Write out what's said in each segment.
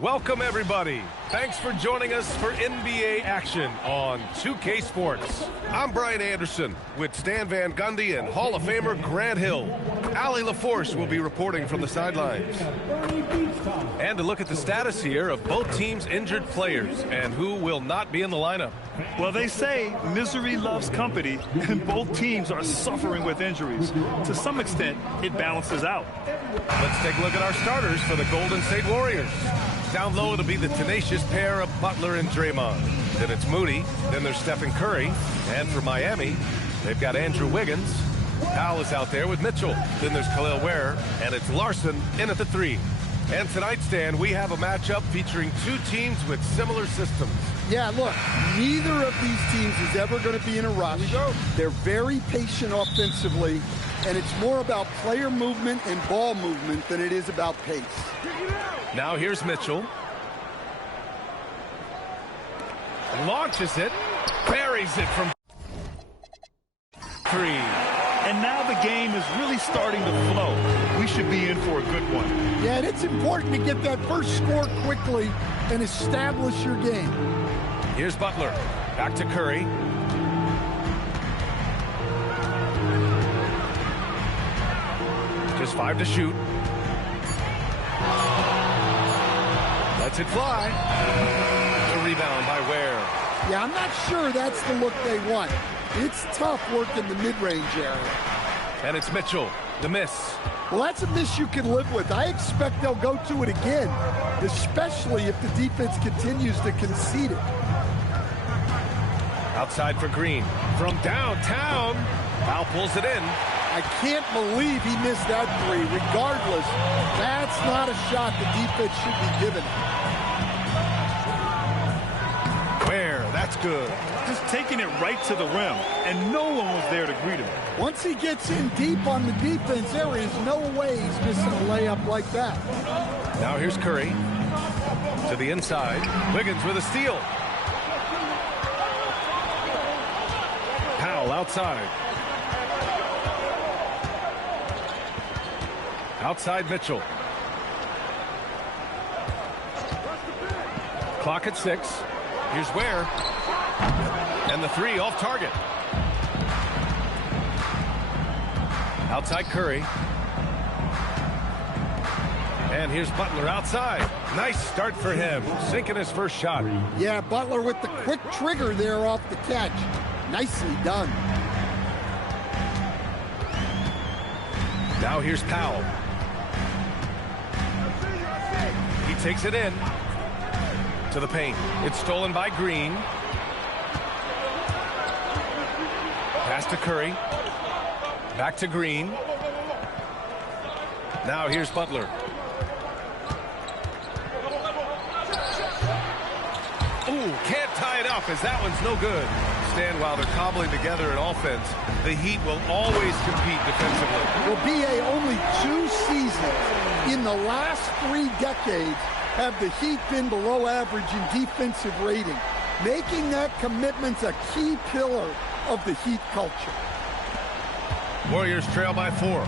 Welcome, everybody. Thanks for joining us for NBA action on 2K Sports. I'm Brian Anderson with Stan Van Gundy and Hall of Famer Grant Hill. Allie LaForce will be reporting from the sidelines. And to look at the status here of both teams' injured players and who will not be in the lineup. Well, they say misery loves company, and both teams are suffering with injuries. To some extent, it balances out. Let's take a look at our starters for the Golden State Warriors. Down low, it'll be the tenacious pair of Butler and Draymond. Then it's Moody. Then there's Stephen Curry. And for Miami, they've got Andrew Wiggins. Powell is out there with Mitchell. Then there's Khalil Ware. And it's Larson in at the 3. And tonight, Stan, we have a matchup featuring two teams with similar systems. Yeah, look, neither of these teams is ever going to be in a rush. They're very patient offensively, and it's more about player movement and ball movement than it is about pace. Now here's Mitchell. Launches it. Buries it from 3. And now the game is really starting to flow. We should be in for a good one. Yeah, and it's important to get that first score quickly and establish your game. Here's Butler. Back to Curry. Just 5 to shoot. Lets it fly. The rebound by Ware. Yeah, I'm not sure that's the look they want. It's tough working the mid-range area. And it's Mitchell. The miss. Well, that's a miss you can live with. I expect they'll go to it again, especially if the defense continues to concede it. Outside for Green. From downtown. Powell pulls it in. I can't believe he missed that 3. Regardless, that's not a shot the defense should be given. Where? That's good. Just taking it right to the rim, and no one was there to greet him. Once he gets in deep on the defense, there is no way he's missing a layup like that. Now here's Curry. To the inside. Wiggins with a steal. Powell outside. Outside Mitchell. Clock at 6. Here's Ware. And the 3 off target. Outside Curry. And here's Butler outside. Nice start for him. Sinking his first shot. Yeah, Butler with the quick trigger there off the catch. Nicely done. Now here's Powell. He takes it in. To the paint. It's stolen by Green. Pass to Curry. Back to Green. Now here's Butler. Ooh, can't tie it up as that one's no good. Stan, while they're cobbling together an offense, the Heat will always compete defensively. Well, B.A., only 2 seasons in the last 3 decades have the Heat been below average in defensive rating, making that commitment a key pillar of the Heat culture. Warriors trail by 4.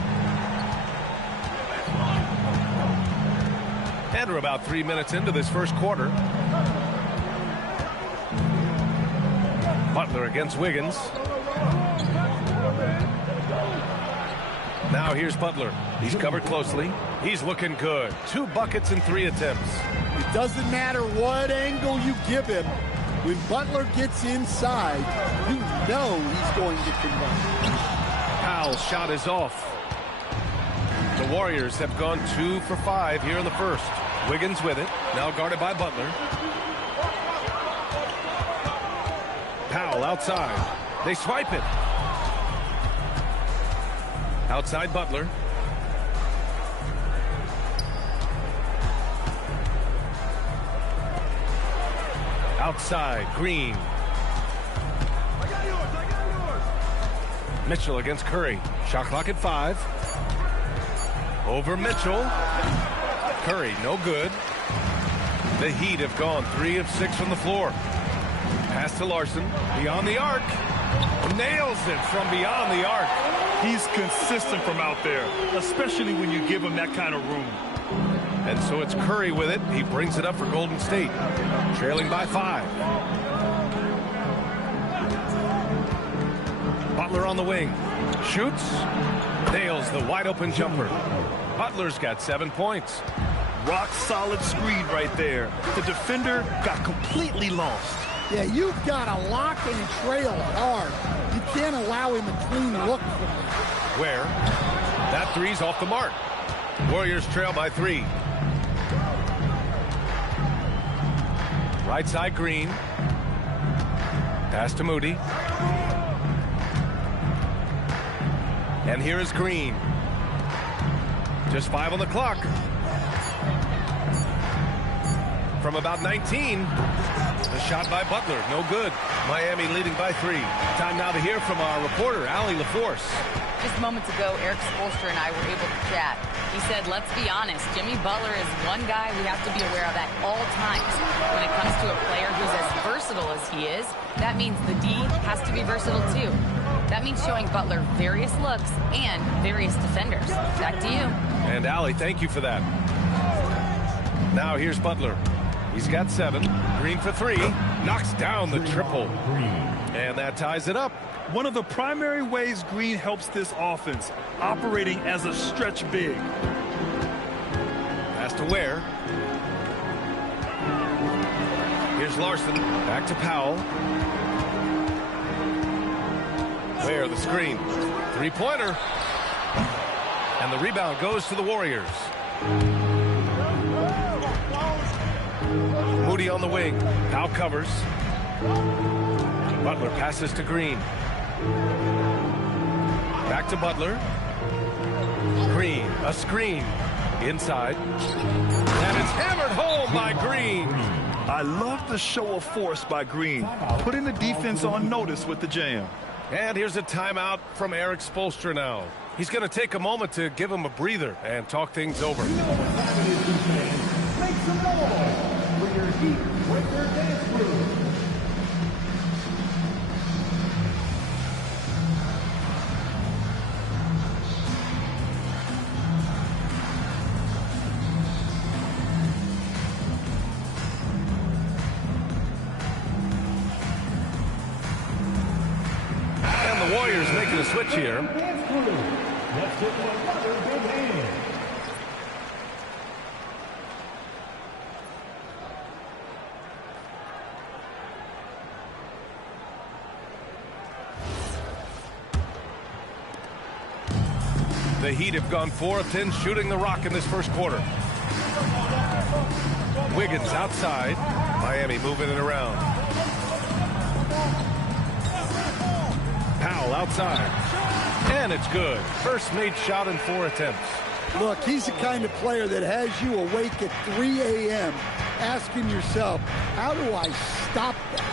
And we're about 3 minutes into this first quarter. Butler against Wiggins. Now here's Butler. He's covered closely. He's looking good. 2 buckets and 3 attempts. It doesn't matter what angle you give him. When Butler gets inside, you know he's going to convert. Powell's shot is off. The Warriors have gone 2 for 5 here in the first. Wiggins with it. Now guarded by Butler. Powell outside. They swipe it. Outside Butler. Outside Green. Mitchell against Curry. Shot clock at 5. Over Mitchell. Curry, no good. The Heat have gone 3 of 6 from the floor. Pass to Larson. Beyond the arc. Nails it from beyond the arc. He's consistent from out there, especially when you give him that kind of room. And so it's Curry with it. He brings it up for Golden State, trailing by 5. Butler on the wing. Shoots. Nails the wide-open jumper. Butler's got 7 points. Rock solid screen right there. The defender got completely lost. Yeah, you've got to lock and trail hard. You can't allow him a clean look from there. Where? That three's off the mark. Warriors trail by 3. Right side Green. Pass to Moody. And here is Green. Just 5 on the clock. From about 19. The shot by Butler, no good. Miami leading by 3. Time now to hear from our reporter, Allie LaForce. Just moments ago, Eric Spoelstra and I were able to chat. He said, let's be honest, Jimmy Butler is one guy we have to be aware of at all times. When it comes to a player who's as versatile as he is, that means the D has to be versatile too. That means showing Butler various looks and various defenders. Back to you. And Allie, thank you for that. Now here's Butler. He's got 7. Green for 3. Knocks down the triple. And that ties it up. One of the primary ways Green helps this offense, operating as a stretch big. Pass to Ware. Here's Larson. Back to Powell. Ware, the screen. 3-pointer. And the rebound goes to the Warriors. Moody on the wing. Now covers. Butler passes to Green. Back to Butler. Green, a screen. Inside. And it's hammered home by Green. I love the show of force by Green, putting the defense on notice with the jam. And here's a timeout from Eric Spoelstra now. He's going to take a moment to give him a breather and talk things over. Make some noise for your Heat Breaker dance crew. And the Warriors making a switch here. Let's give them another big hand. The Heat have gone 4 of 10 shooting the rock in this first quarter. Wiggins outside. Miami moving it around. Powell outside. And it's good. First made shot in 4 attempts. Look, he's the kind of player that has you awake at 3 a.m. asking yourself, how do I stop that?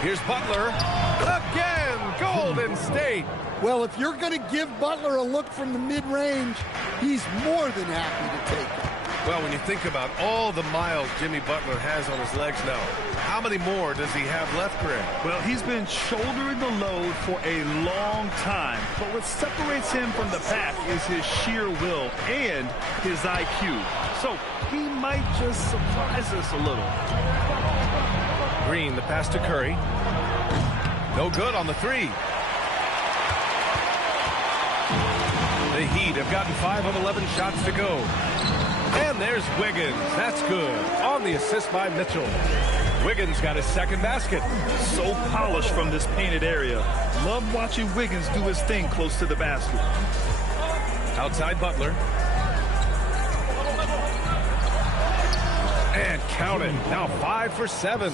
Here's Butler. Again, Golden State. Well, if you're going to give Butler a look from the mid-range, he's more than happy to take it. Well, when you think about all the miles Jimmy Butler has on his legs now, how many more does he have left, Greg? Well, he's been shouldering the load for a long time, but what separates him from the pack is his sheer will and his IQ. So he might just surprise us a little. Green, the pass to Curry. No good on the 3. The Heat have gotten 5 of 11 shots to go. And there's Wiggins. That's good. On the assist by Mitchell. Wiggins got his second basket. So polished from this painted area. Love watching Wiggins do his thing close to the basket. Outside Butler. And count it. Now 5 for 7.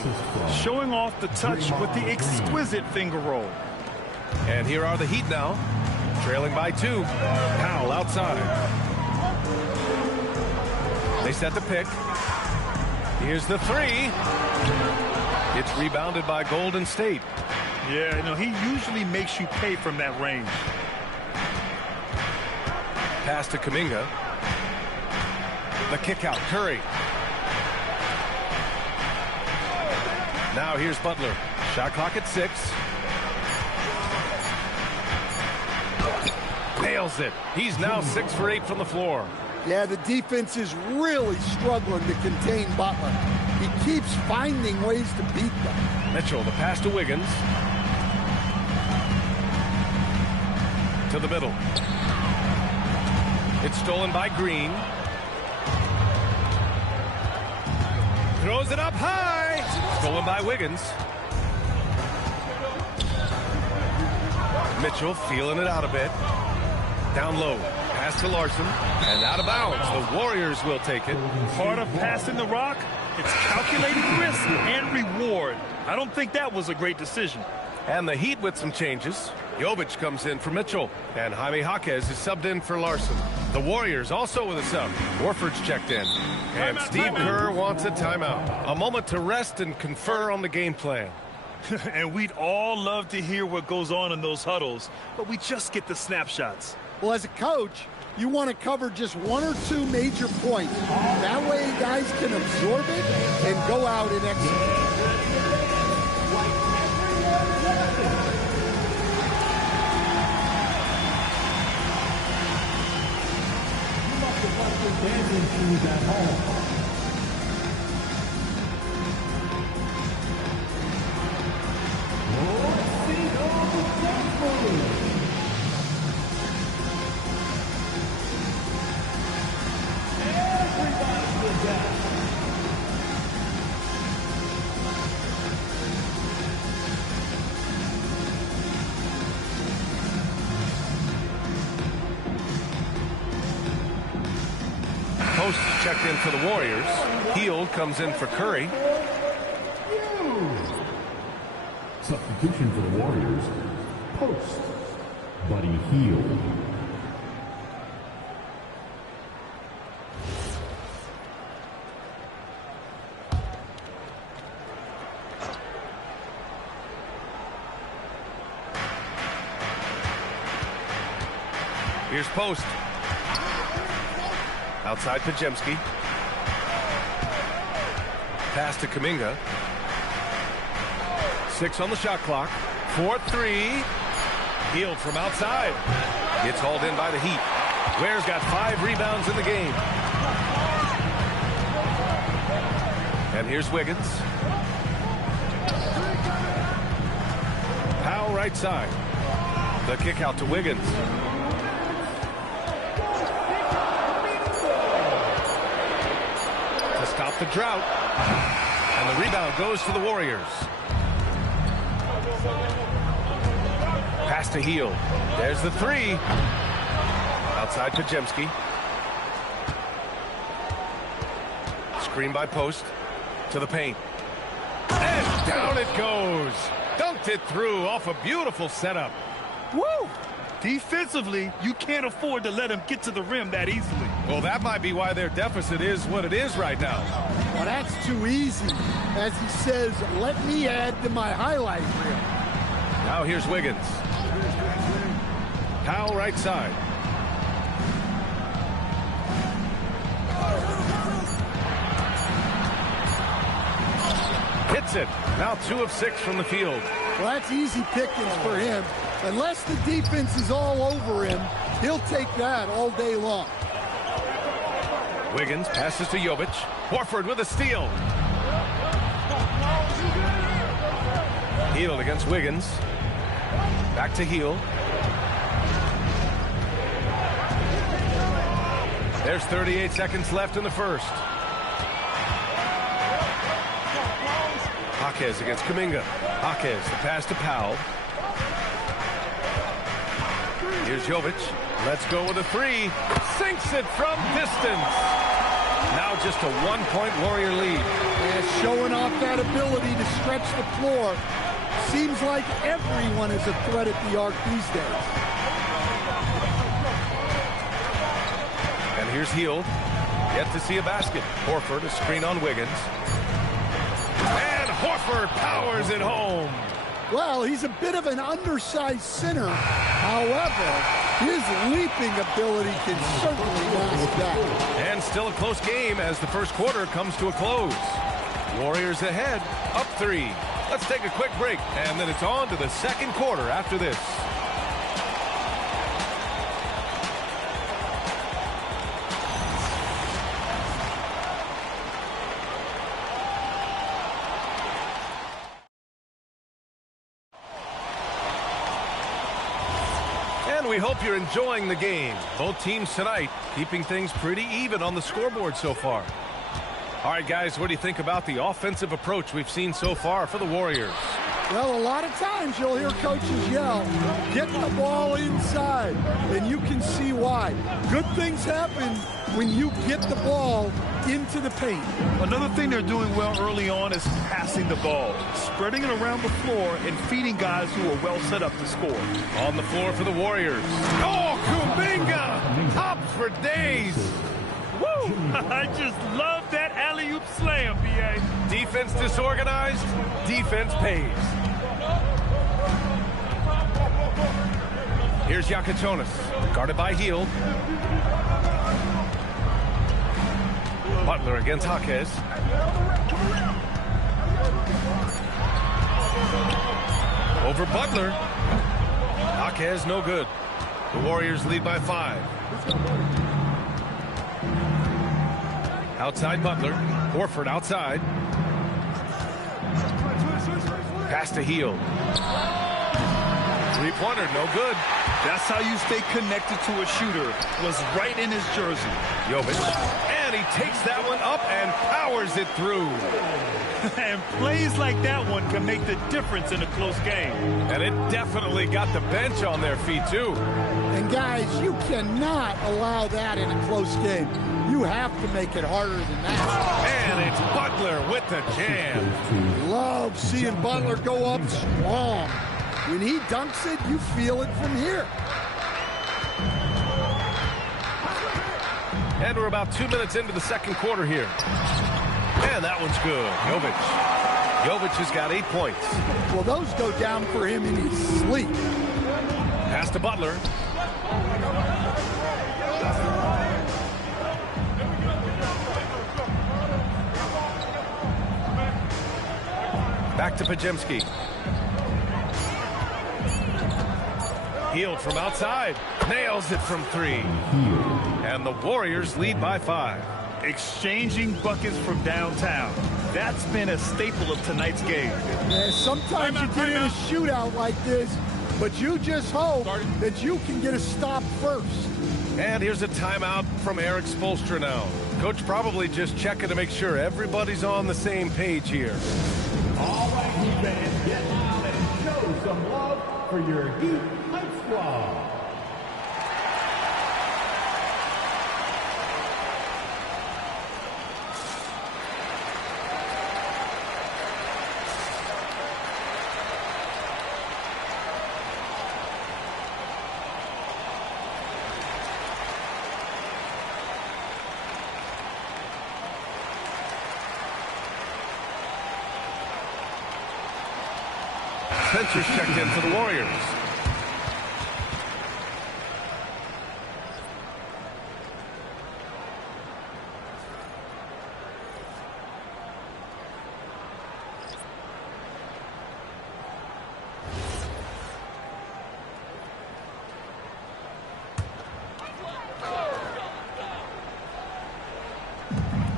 Showing off the touch with the exquisite finger roll. And here are the Heat now. Trailing by 2. Powell outside. They set the pick. Here's the 3. It's rebounded by Golden State. Yeah, you know, he usually makes you pay from that range. Pass to Kuminga. The kick out, Curry. Now here's Butler. Shot clock at 6. Nails it. He's now 6 for 8 from the floor. Yeah, the defense is really struggling to contain Butler. He keeps finding ways to beat them. Mitchell, the pass to Wiggins. To the middle. It's stolen by Green. Throws it up high. Stolen by Wiggins. Mitchell feeling it out a bit. Down low. Pass to Larson. And out of bounds. The Warriors will take it. Part of passing the rock, it's calculating risk and reward. I don't think that was a great decision. And the Heat with some changes. Jovic comes in for Mitchell. And Jaime Jaquez is subbed in for Larson. The Warriors also with a sub. Warford's checked in. And Steve Kerr wants a timeout. A moment to rest and confer on the game plan. And we'd all love to hear what goes on in those huddles, but we just get the snapshots. Well, as a coach, you want to cover just 1 or 2 major points. That way guys can absorb it and go out and execute. Dancing shoes at home. Post checked in for the Warriors. Hield comes in for Curry. Substitution for the Warriors. Post. Buddy Hield. Here's Post. Outside Pajemski. Pass to Kuminga. 6 on the shot clock. 4-3. Hield from outside. Gets hauled in by the Heat. Ware's got 5 rebounds in the game. And here's Wiggins. Powell right side. The kick out to Wiggins. To stop the drought. And the rebound goes to the Warriors. Pass to Hield. There's the 3. Outside Pajemski. Screen by Post. To the paint. And down it goes. Dunked it through off a beautiful setup. Woo! Defensively, you can't afford to let him get to the rim that easily. Well, that might be why their deficit is what it is right now. Well, that's too easy. As he says, let me add to my highlight reel. Now here's Wiggins. Powell right side. Hits it. Now 2 of 6 from the field. Well, that's easy pickings for him. Unless the defense is all over him, he'll take that all day long. Wiggins passes to Jovic. Horford with a steal. Hield against Wiggins. Back to Hield. There's 38 seconds left in the first. Jaquez against Kuminga. Jaquez, the pass to Powell. Here's Jovic. Let's go with a 3. Sinks it from distance. Now just a 1-point Warrior lead. And showing off that ability to stretch the floor. Seems like everyone is a threat at the arc these days. And here's Hield. Yet to see a basket. Horford, a screen on Wiggins. And Horford powers it home. Well, he's a bit of an undersized center. However, his leaping ability can certainly mask that. And still a close game as the first quarter comes to a close. Warriors ahead, up 3. Let's take a quick break, and then it's on to the second quarter after this. And we hope you're enjoying the game. Both teams tonight keeping things pretty even on the scoreboard so far. All right, guys, what do you think about the offensive approach we've seen so far for the Warriors? Well, a lot of times you'll hear coaches yell, get the ball inside, and you can see why. Good things happen when you get the ball into the paint. Another thing they're doing well early on is passing the ball, spreading it around the floor and feeding guys who are well set up to score. On the floor for the Warriors. Oh, Kuminga! Up for days! Woo! I just love that alley-oop slam, B.A. Defense disorganized, defense pays. Here's Yakatonis, guarded by Hield. Butler against Jaquez. Over Butler. Jaquez no good. The Warriors lead by 5. Outside Butler. Horford outside. Pass to Hield. Three-pointer, no good. That's how you stay connected to a shooter. Was right in his jersey. Jovic. And he takes that one up and powers it through. And plays like that one can make the difference in a close game. And it definitely got the bench on their feet, too. And, guys, you cannot allow that in a close game. You have to make it harder than that. And it's Butler with the jam. Love seeing Butler go up strong. When he dunks it, you feel it from here. And we're about 2 minutes into the second quarter here. And that one's good. Jovic has got 8 points. Well, those go down for him in his sleep. Pass to Butler. Back to Pajemski. Hield from outside. Nails it from 3. And the Warriors lead by 5. Exchanging buckets from downtown. That's been a staple of tonight's game. Yeah, sometimes you get in a shootout like this, but you just hope that you can get a stop first. And here's a timeout from Eric Spoelstra now. Coach probably just checking to make sure everybody's on the same page here. All right, Heat fans, get out and show some love for your Heat Hype Squad. Spencer's checked in for the Warriors.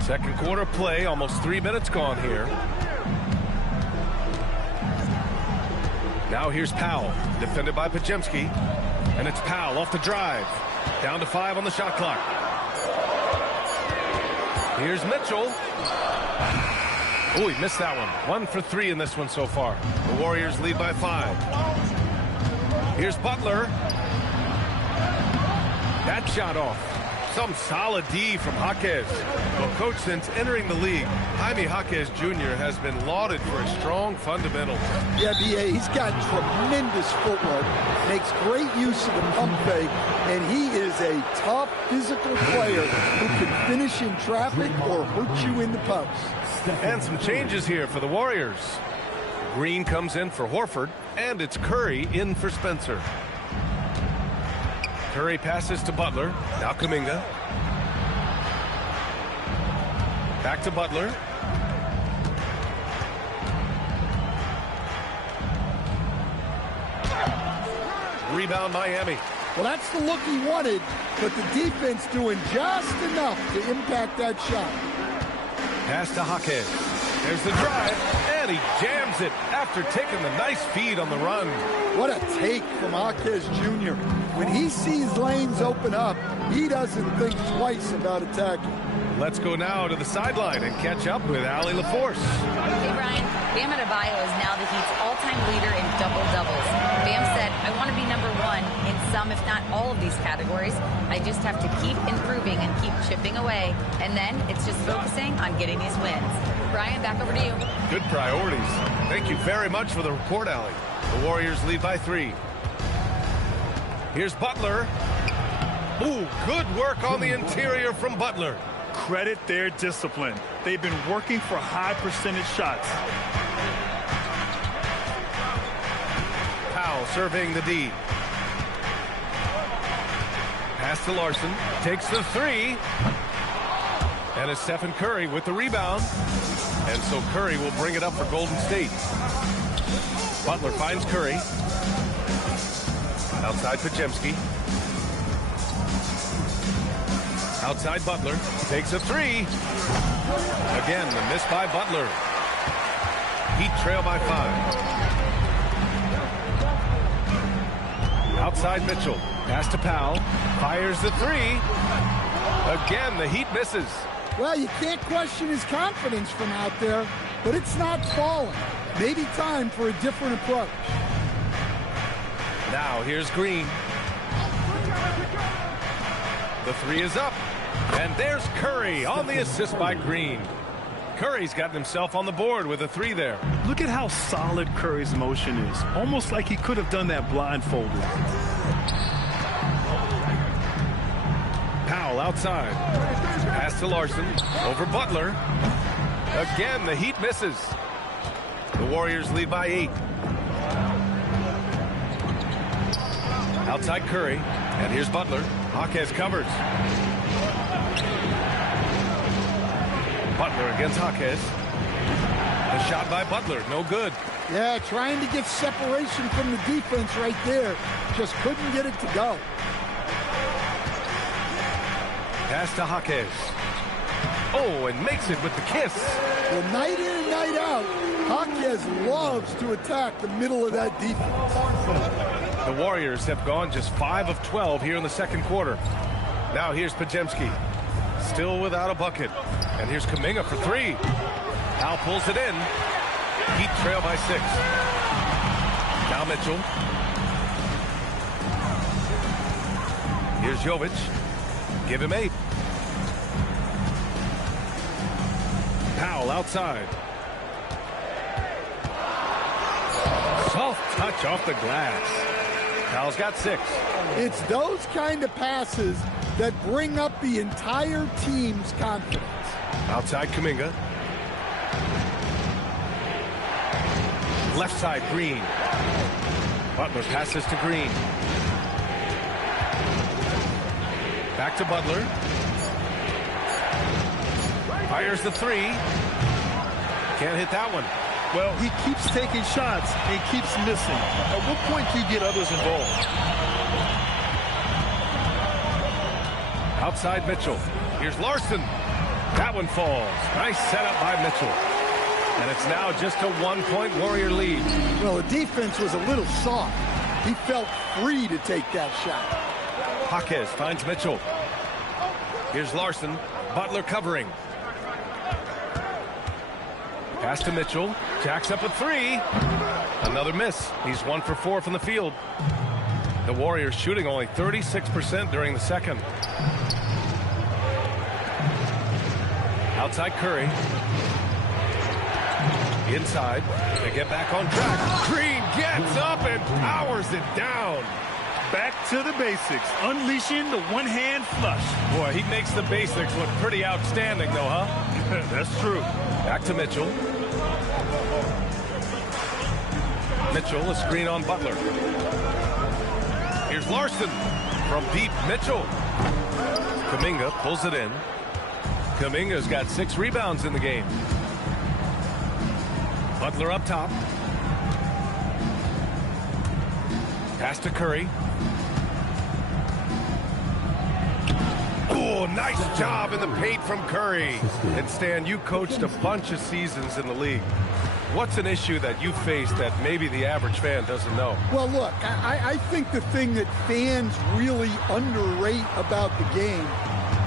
Second quarter play, almost 3 minutes gone here. Now here's Powell, defended by Pajemski. And it's Powell off the drive. Down to 5 on the shot clock. Here's Mitchell. Oh, he missed that one. 1 for 3 in this one so far. The Warriors lead by 5. Here's Butler. That shot off. Some solid D from Jaquez. Well, Coach, since entering the league, Jaime Jaquez Jr. has been lauded for his strong fundamentals. Yeah, B.A., he's got tremendous footwork, makes great use of the pump fake, and he is a tough physical player who can finish in traffic or hurt you in the post. And some changes here for the Warriors. Green comes in for Horford, and it's Curry in for Spencer. Curry passes to Butler. Now Kuminga. Back to Butler. Rebound Miami. Well, that's the look he wanted, but the defense doing just enough to impact that shot. Pass to Jaquez. There's the drive, and he jams it after taking the nice feed on the run. What a take from Jaquez Jr. When he sees lanes open up, he doesn't think twice about attacking. Let's go now to the sideline and catch up with Allie LaForce. Hey, Brian. Bam Adebayo is now the Heat's all-time leader in double-doubles. Bam said, I want to be number one in some, if not all of these categories. I just have to keep improving and keep chipping away. And then it's just focusing on getting these wins. Brian, back over to you. Good priorities. Thank you very much for the report, Allie. The Warriors lead by 3. Here's Butler. Ooh, good work on the interior from Butler. Credit their discipline. They've been working for high percentage shots. Powell surveying the D. Pass to Larson. Takes the 3. And it's Stephen Curry with the rebound. And so Curry will bring it up for Golden State. Butler finds Curry. Outside Podziemski. Outside Butler. Takes a 3. Again, the miss by Butler. Heat trail by 5. Outside Mitchell. Pass to Powell. Fires the 3. Again, the Heat misses. Well, you can't question his confidence from out there, but it's not falling. Maybe time for a different approach. Now here's Green. The 3 is up. And there's Curry on the assist by Green. Curry's gotten himself on the board with a 3 there. Look at how solid Curry's motion is. Almost like he could have done that blindfolded. Powell outside. Pass to Larson. Over Butler. Again, the Heat misses. The Warriors lead by 8. Outside Curry. And here's Butler. Jaquez covers. Butler against Jaquez. The shot by Butler, no good. Yeah, trying to get separation from the defense right there. Just couldn't get it to go. Pass to Jaquez. Oh, and makes it with the kiss. Well, night in and night out, Jaquez loves to attack the middle of that defense. The Warriors have gone just 5 of 12 here in the second quarter. Now here's Podziemski. Still without a bucket. And here's Kuminga for 3. Al pulls it in. Heat trail by 6. Now Mitchell. Here's Jovic. Give him 8. Powell outside. Soft touch off the glass. Powell's got 6. It's those kind of passes that bring up the entire team's confidence. Outside Kuminga. Left side Green. Butler passes to Green. Back to Butler. Fires the 3. Can't hit that one. Well, he keeps taking shots and keeps missing. At what point do you get others involved? Outside Mitchell. Here's Larson. That one falls. Nice setup by Mitchell. And it's now just a 1-point Warrior lead. Well, the defense was a little soft. He felt free to take that shot. Jaquez finds Mitchell. Here's Larson. Butler covering. Pass to Mitchell. Jacks up a 3. Another miss. He's 1 for 4 from the field. The Warriors shooting only 36% during the second. Outside Curry. Inside. They get back on track. Green gets up and powers it down. Back to the basics. Unleashing the one-hand flush. Boy, he makes the basics look pretty outstanding, though, huh? That's true. Back to Mitchell. Mitchell, a screen on Butler. Here's Larson from deep. Mitchell. Kuminga pulls it in. Kuminga's got 6 rebounds in the game. Butler up top. Pass to Curry. Oh, nice job in the paint from Curry. And Stan, you coached a bunch of seasons in the league. What's an issue that you face that maybe the average fan doesn't know? Well, look, I think the thing that fans really underrate about the game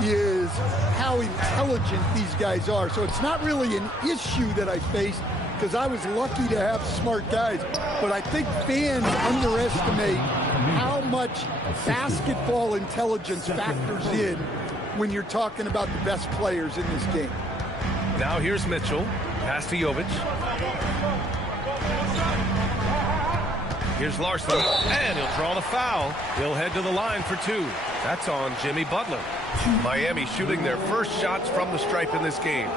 is how intelligent these guys are. So it's not really an issue that I face because I was lucky to have smart guys. But I think fans underestimate how much basketball intelligence factors in when you're talking about the best players in this game. Now here's Mitchell. Pass to Jovic. Here's Larson, and he'll draw the foul. He'll head to the line for two. That's on Jimmy Butler. Miami shooting their first shots from the stripe in this game.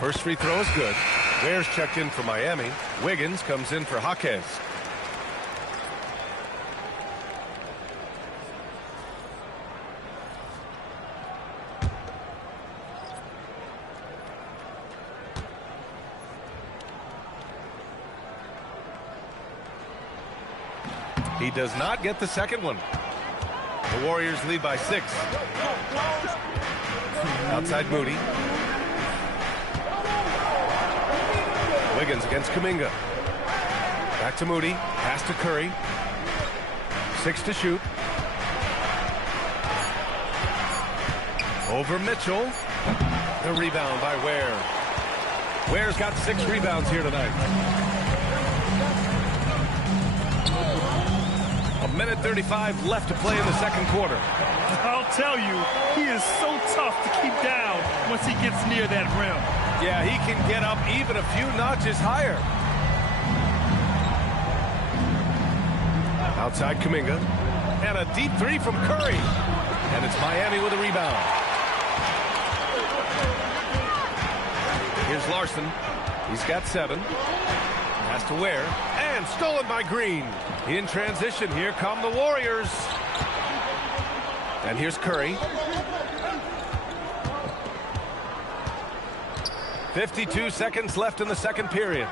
First free throw is good. Ware's checked in for Miami. Wiggins comes in for Jaquez. He does not get the second one. The Warriors lead by 6. Outside Moody. Wiggins against Kuminga. Back to Moody. Pass to Curry. 6 to shoot. Over Mitchell. The rebound by Ware. Ware's got 6 rebounds here tonight. A minute 35 left to play in the second quarter. I'll tell you, he is so tough to keep down once he gets near that rim. Yeah, he can get up even a few notches higher. Outside Kuminga. And a deep three from Curry. And it's Miami with a rebound. Here's Larson. He's got 7. Pass to Ware. And stolen by Green. In transition, here come the Warriors. And here's Curry. 52 seconds left in the second period.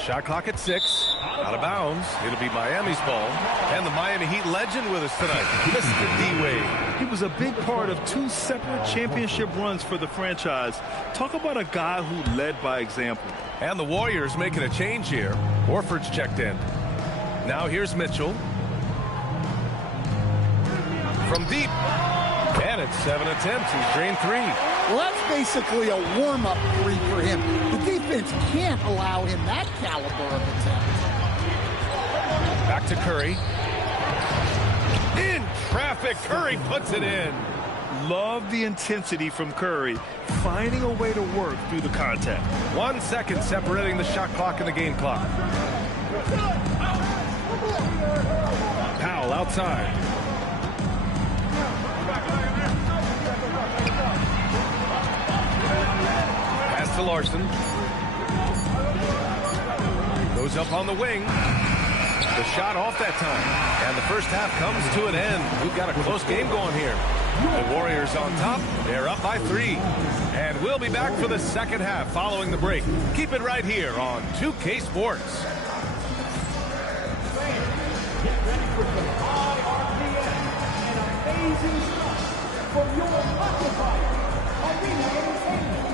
Shot clock at 6. Out of bounds. It'll be Miami's ball. And the Miami Heat legend with us tonight, Mr. D-Wade. He was a big part of 2 separate championship runs for the franchise. Talk about a guy who led by example. And the Warriors making a change here. Horford's checked in. Now here's Mitchell. From deep. And it's 7 attempts. He's drained 3. Well, that's basically a warm-up 3 for him. The defense can't allow him that caliber of attempt. Back to Curry. In traffic, Curry puts it in. Love the intensity from Curry, finding a way to work through the contact. 1 second separating the shot clock and the game clock. Powell outside. Pass to Larson. Goes up on the wing. The shot off that time. And the first half comes to an end. We've got a close game going here. The Warriors on top. They're up by 3. And we'll be back for the second half following the break. Keep it right here on 2K Sports. Get ready for some high RPM and amazing stuff from your occupier, Arena Entertainment.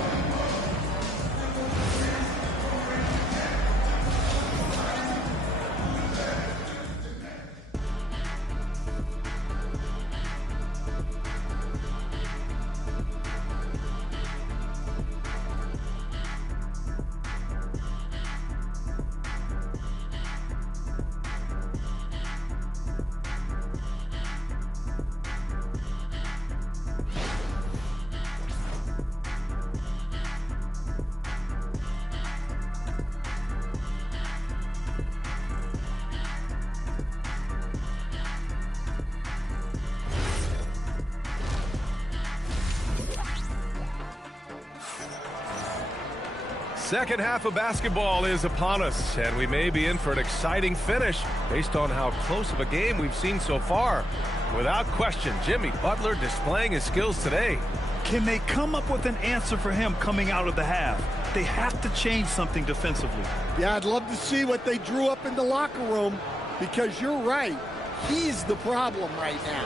Second half of basketball is upon us, and we may be in for an exciting finish based on how close of a game we've seen so far. Without question, Jimmy Butler displaying his skills today. Can they come up with an answer for him coming out of the half? They have to change something defensively. Yeah, I'd love to see what they drew up in the locker room, because you're right. He's the problem right now.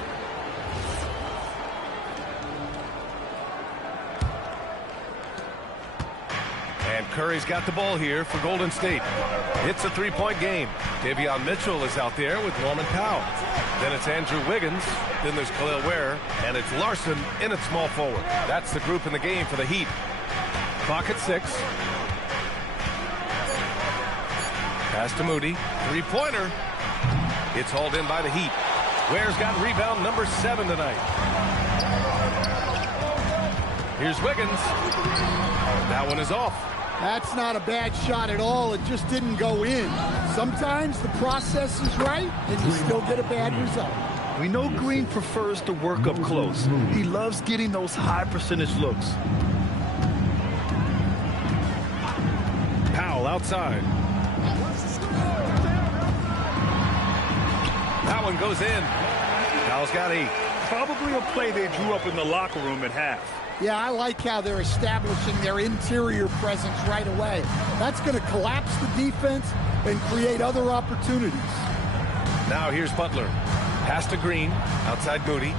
And Curry's got the ball here for Golden State. It's a three-point game. Davion Mitchell is out there with Norman Powell. Then it's Andrew Wiggins. Then there's Khalil Ware. And it's Larson in at small forward. That's the group in the game for the Heat. Clock at 6. Pass to Moody. Three-pointer. It's hauled in by the Heat. Ware's got rebound number 7 tonight. Here's Wiggins. That one is off. That's not a bad shot at all. It just didn't go in. Sometimes the process is right, and you still get a bad result. We know Green prefers to work up close. He loves getting those high percentage looks. Powell outside. That one goes in. Powell's got 8. Probably a play they drew up in the locker room at half. Yeah, I like how they're establishing their interior presence right away. That's going to collapse the defense and create other opportunities. Now here's Butler. Pass to Green. Outside Moody.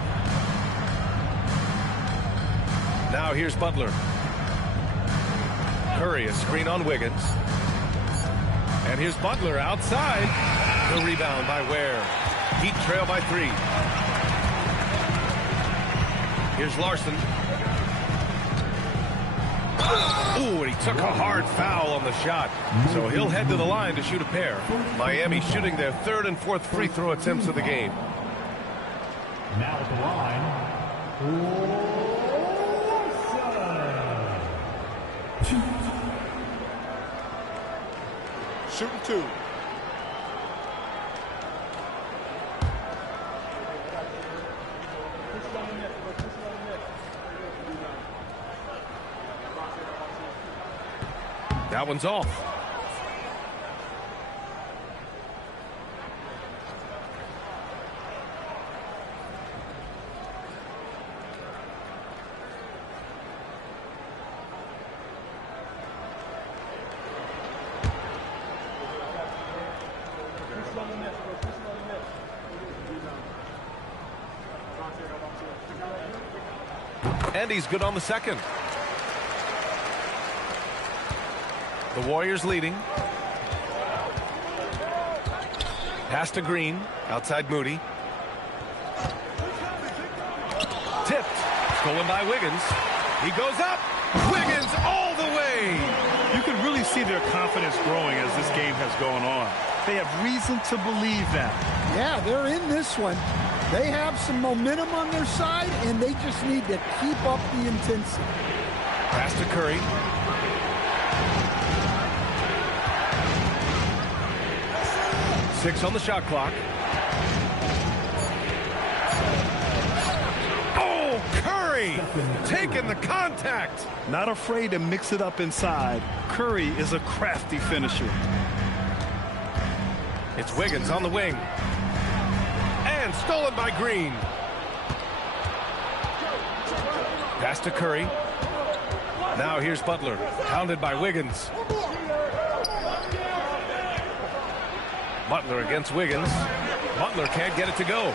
Now here's Butler. Curry, a screen on Wiggins. And here's Butler outside. The rebound by Ware. Heat trail by 3. Here's Larson. Ooh, and he took a hard foul on the shot. So he'll head to the line to shoot a pair. Miami shooting their 3rd and 4th free throw attempts of the game. Now at the line, Shooting 2. That one's off. And he's good on the second. The Warriors leading. Pass to Green. Outside Moody. Tipped. Stolen by Wiggins. He goes up. Wiggins all the way. You can really see their confidence growing as this game has gone on. They have reason to believe that. Yeah, they're in this one. They have some momentum on their side, and they just need to keep up the intensity. Pass to Curry. Six on the shot clock. Oh, Curry taking the contact. Not afraid to mix it up inside. Curry is a crafty finisher. It's Wiggins on the wing. And stolen by Green. Pass to Curry. Now here's Butler. Pounded by Wiggins. Butler against Wiggins. Butler can't get it to go.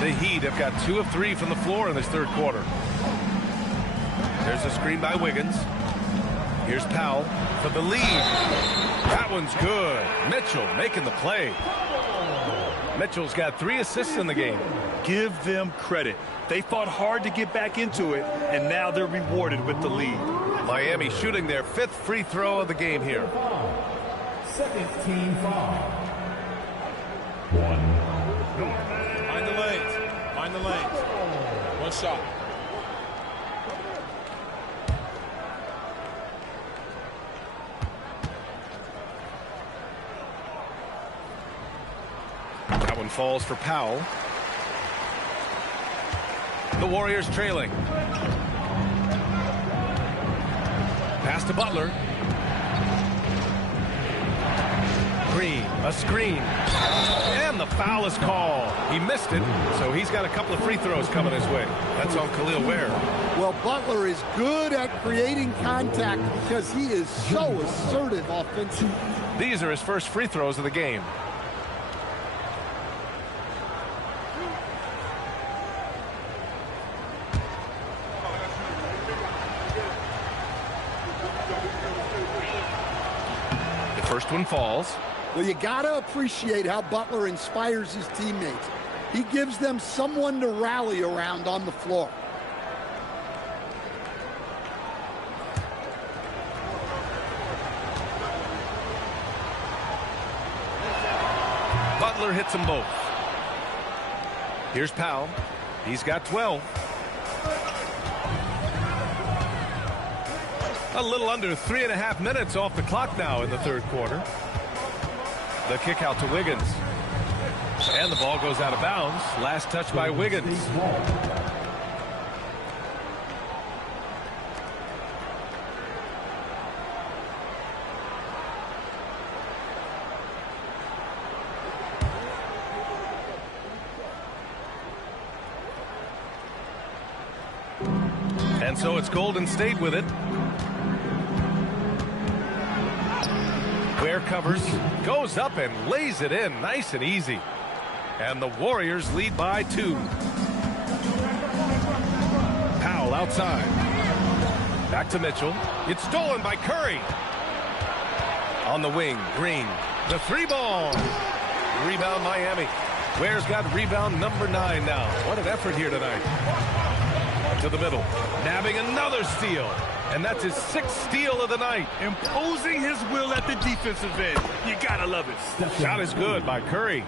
The Heat have got 2 of 3 from the floor in this third quarter. There's a screen by Wiggins. Here's Powell for the lead. That one's good. Mitchell making the play. Mitchell's got 3 assists in the game. Give them credit. They fought hard to get back into it, and now they're rewarded with the lead. Miami shooting their 5th free throw of the game here. second team foul. 1. Find the lanes. Find the lanes. One shot. That one falls for Powell. The Warriors trailing. Pass to Butler. Green, a screen. And the foul is called. He missed it, so he's got a couple of free throws coming his way. That's on Khalil Ware. Well, Butler is good at creating contact because he is so assertive offensively. These are his first free throws of the game. The first one falls. Well, you got to appreciate how Butler inspires his teammates. He gives them someone to rally around on the floor. Butler hits them both. Here's Powell. He's got 12. A little under 3.5 minutes off the clock now in the third quarter. The kick out to Wiggins. And the ball goes out of bounds. Last touch by Wiggins. And so it's Golden State with it. Ware covers, goes up and lays it in nice and easy. And the Warriors lead by 2. Powell outside. Back to Mitchell. It's stolen by Curry. On the wing, Green. The 3-ball. Rebound Miami. Ware's got rebound number 9 now. What an effort here tonight. To the middle. Nabbing another steal. And that's his 6th steal of the night. Imposing his will at the defensive end. You gotta love it. Shot is good by Curry.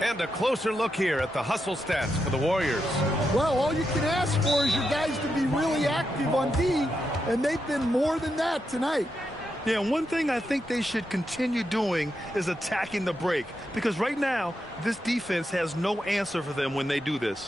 And a closer look here at the hustle stats for the Warriors. Well, all you can ask for is your guys to be really active on D, and they've been more than that tonight. Yeah, one thing I think they should continue doing is attacking the break, because right now, this defense has no answer for them when they do this.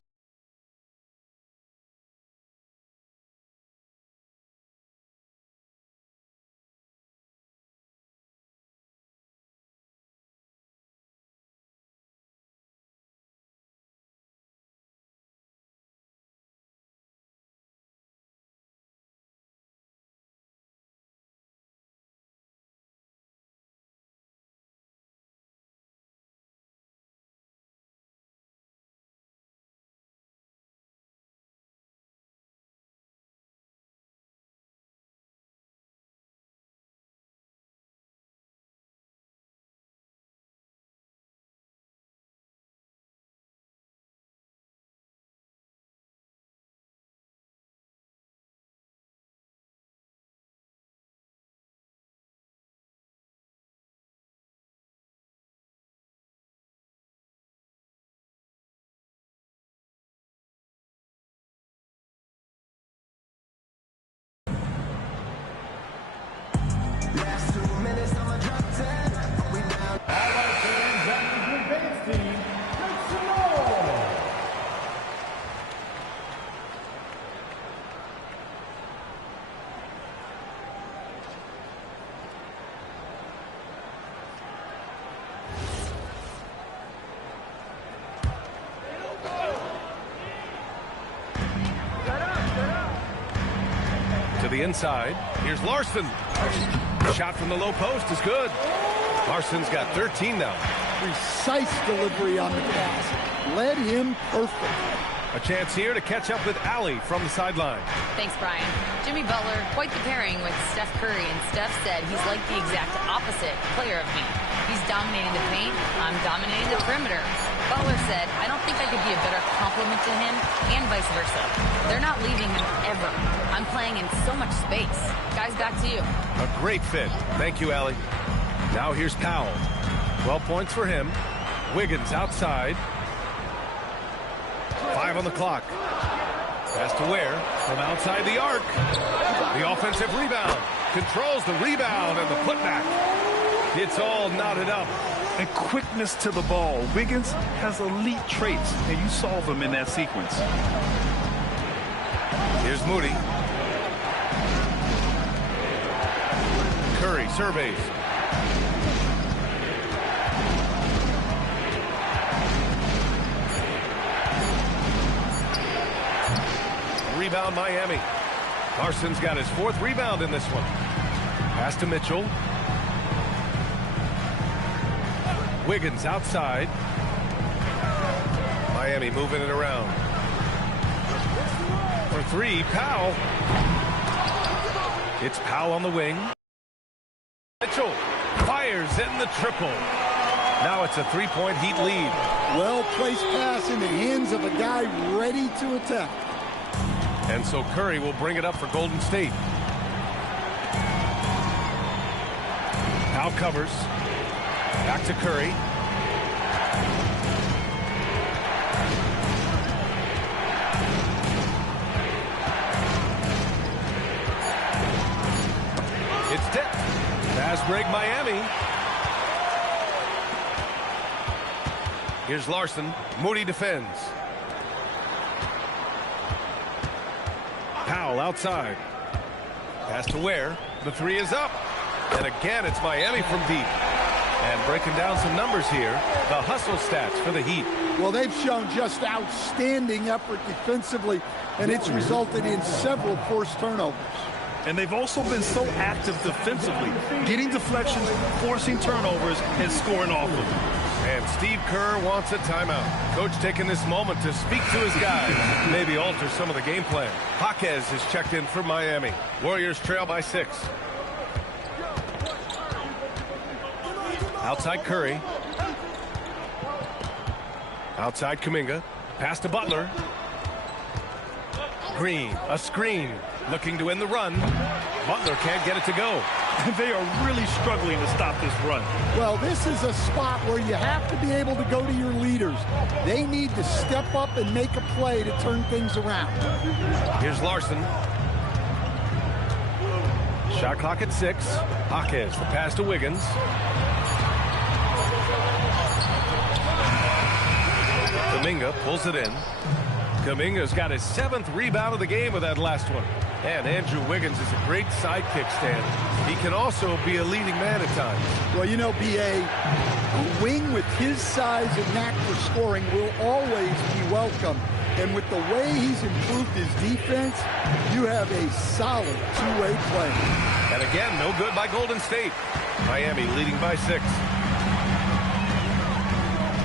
To the inside. Here's Larson. Shot from the low post is good. Larson's got 13 now. Precise delivery on the pass. Led him perfect. A chance here to catch up with Allie from the sideline. Thanks, Brian. Jimmy Butler, quite the pairing with Steph Curry, and Steph said he's like the exact opposite player of me. He's dominating the paint, I'm dominating the perimeter. Butler said, I don't think I could be a better complement to him, and vice versa. They're not leaving him ever. I'm playing in so much space. Guys, back to you. A great fit. Thank you, Allie. Now here's Powell. 12 points for him. Wiggins outside. 5 on the clock. Pass to Ware from outside the arc. The offensive rebound. Controls the rebound and the putback. It's all knotted up. And quickness to the ball. Wiggins has elite traits, and you saw them in that sequence. Here's Moody. Curry surveys. Rebound Miami. Larson's got his 4th rebound in this one. Pass to Mitchell. Wiggins outside. Miami moving it around. For 3, Powell. It's Powell on the wing. Mitchell fires in the triple. Now it's a 3-point Heat lead. Well-placed pass in the hands of a guy ready to attack. And so Curry will bring it up for Golden State. Powell covers. Back to Curry. It's tipped. Fast break Miami. Here's Larson. Moody defends. Powell outside. Pass to Ware. The 3 is up. And again, it's Miami from deep. And breaking down some numbers here, the hustle stats for the Heat. Well, they've shown just outstanding effort defensively, and it's resulted in several forced turnovers. And they've also been so active defensively, getting deflections, forcing turnovers, and scoring off of them. And Steve Kerr wants a timeout. Coach taking this moment to speak to his guys, maybe alter some of the game plan. Jaquez has checked in for Miami. Warriors trail by 6. Outside Curry. Outside Kuminga. Pass to Butler. Green, a screen. Looking to win the run. Butler can't get it to go. They are really struggling to stop this run. Well, this is a spot where you have to be able to go to your leaders. They need to step up and make a play to turn things around. Here's Larson. Shot clock at 6. Jaquez, the pass to Wiggins. Kuminga pulls it in. Kuminga's got his 7th rebound of the game with that last one. And Andrew Wiggins is a great sidekick stand. He can also be a leading man at times. Well, you know, B.A., a wing with his size and knack for scoring will always be welcome. And with the way he's improved his defense, you have a solid two-way play. And again, no good by Golden State. Miami leading by 6.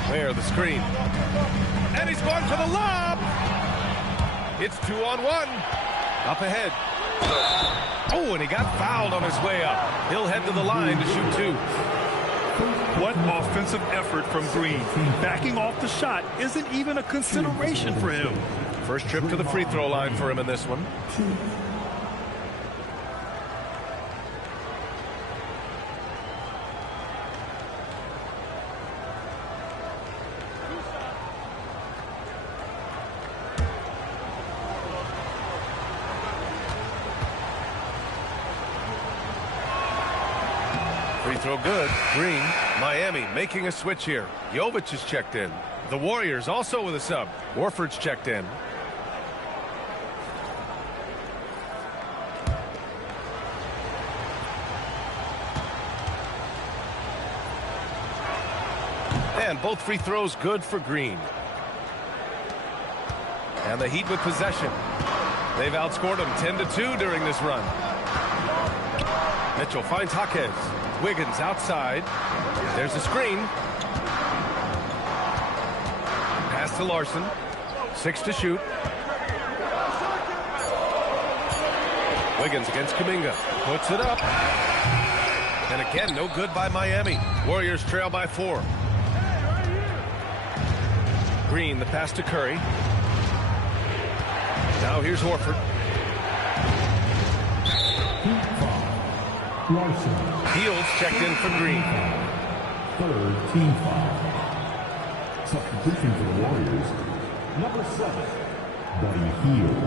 Ware, the screen. And he's going for the lob. It's 2-on-1. Up ahead. Oh, and he got fouled on his way up. He'll head to the line to shoot 2. What offensive effort from Green. Backing off the shot isn't even a consideration for him. First trip to the free throw line for him in this one. Free throw good. Green. Miami making a switch here. Jovic is checked in. The Warriors also with a sub. Warford's checked in. And both free throws good for Green. And the Heat with possession. They've outscored them 10-2 during this run. Mitchell finds Jaquez. Wiggins outside. There's a screen. Pass to Larson. 6 to shoot. Wiggins against Kuminga. Puts it up. And again, no good by Miami. Warriors trail by 4. Green, the pass to Curry. Now here's Horford. Fields checked in for Green. Third team foul. Substitution for the Warriors. Number 7, Buddy Hield.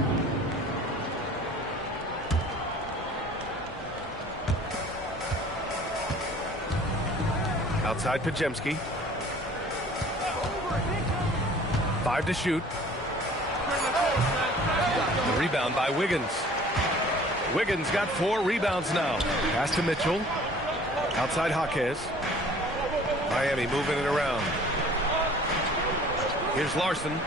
Outside Pajemski. 5 to shoot. The rebound by Wiggins. Wiggins got 4 rebounds now. Pass to Mitchell. Outside Jaquez. Miami moving it around. Here's Larson.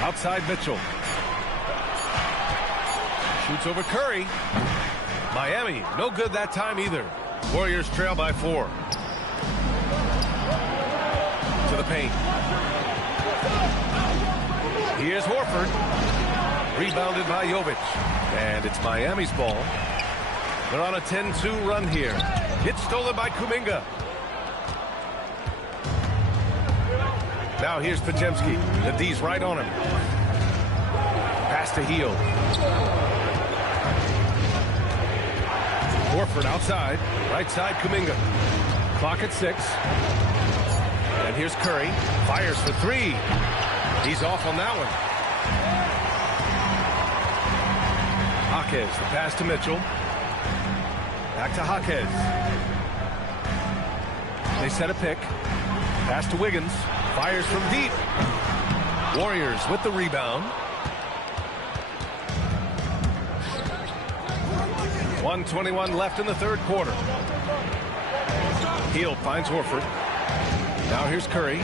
Outside Mitchell. Shoots over Curry. Miami, no good that time either. Warriors trail by 4. To the paint. Here's Horford. Rebounded by Jovic. And it's Miami's ball. They're on a 10-2 run here. It's stolen by Kuminga. Now here's Podziemski. The D's right on him. Pass to Hield. Horford outside. Right side Kuminga. Clock at 6. And here's Curry. Fires for 3. He's off on that one. Jaquez, the pass to Mitchell. Back to Jaquez. They set a pick. Pass to Wiggins. Fires from deep. Warriors with the rebound. 1:21 left in the third quarter. Hield finds Horford. Now here's Curry.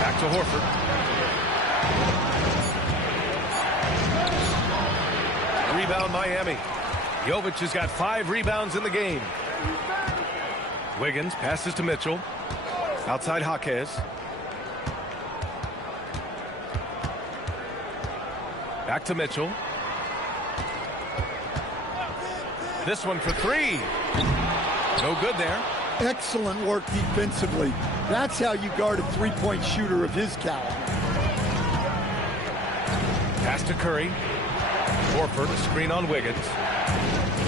Back to Horford. Rebound Miami. Jovic has got 5 rebounds in the game. Wiggins passes to Mitchell. Outside Jaquez. Back to Mitchell. This one for 3. No good there. Excellent work defensively. That's how you guard a three-point shooter of his caliber. Pass to Curry. Horford, a screen on Wiggins.